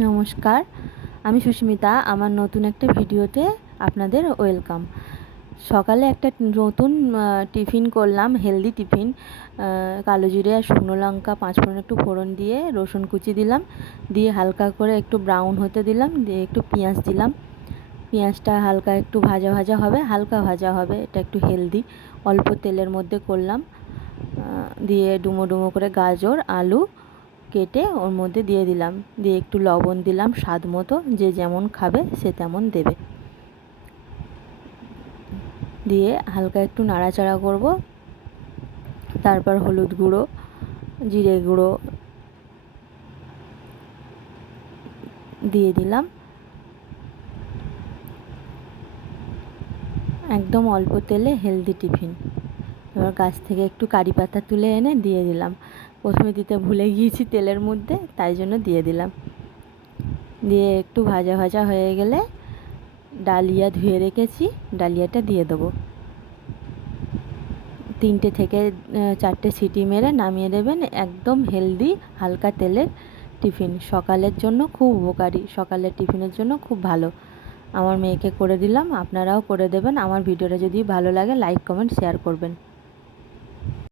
নমস্কার, আমি সুস্মিতা। আমার নতুন একটা ভিডিওতে আপনাদের ওয়েলকাম। সকালে একটা নতুন টিফিন করলাম, হেলদি টিফিন। কালো জিরে আর শুকনো লঙ্কা, পাঁচফোড়ন একটু ফোড়ন দিয়ে রসুন কুচি দিলাম, দিয়ে হালকা করে একটু ব্রাউন হতে দিলাম, দিয়ে একটু পেঁয়াজ দিলাম। পেঁয়াজটা হালকা একটু ভাজা ভাজা হবে, হালকা ভাজা হবে, এটা একটু হেলদি। অল্প তেলের মধ্যে করলাম, দিয়ে ডুমো ডুমো করে গাজর আলু কেটে ওর মধ্যে দিয়ে দিলাম, দিয়ে একটু লবণ দিলাম স্বাদ মতো, যে যেমন খাবে সে তেমন দেবে। দিয়ে হালকা একটু নাড়াচাড়া করব। তারপর হলুদ গুঁড়ো, জিরে গুঁড়ো দিয়ে দিলাম, একদম অল্প তেলে হেলদি টিফিন। এবার গাছ থেকে একটু কারি পাতা তুলে এনে দিয়ে দিলাম। প্রথমে দিতে ভুলে গিয়েছি তেলের মধ্যে, তাই জন্য দিয়ে দিলাম। দিয়ে একটু ভাজা ভাজা হয়ে গেলে ডালিয়া ধুয়ে রেখেছি, ডালিয়াটা দিয়ে দেবো। 3টে থেকে 4টে সিটি মেরে নামিয়ে দেবেন। একদম হেলদি হালকা তেলের টিফিন, সকালের জন্য খুব উপকারী, সকালের টিফিনের জন্য খুব ভালো। আমার মেয়েকে করে দিলাম, আপনারাও করে দেবেন। আমার ভিডিওটা যদি ভালো লাগে লাইক কমেন্ট শেয়ার করবেন।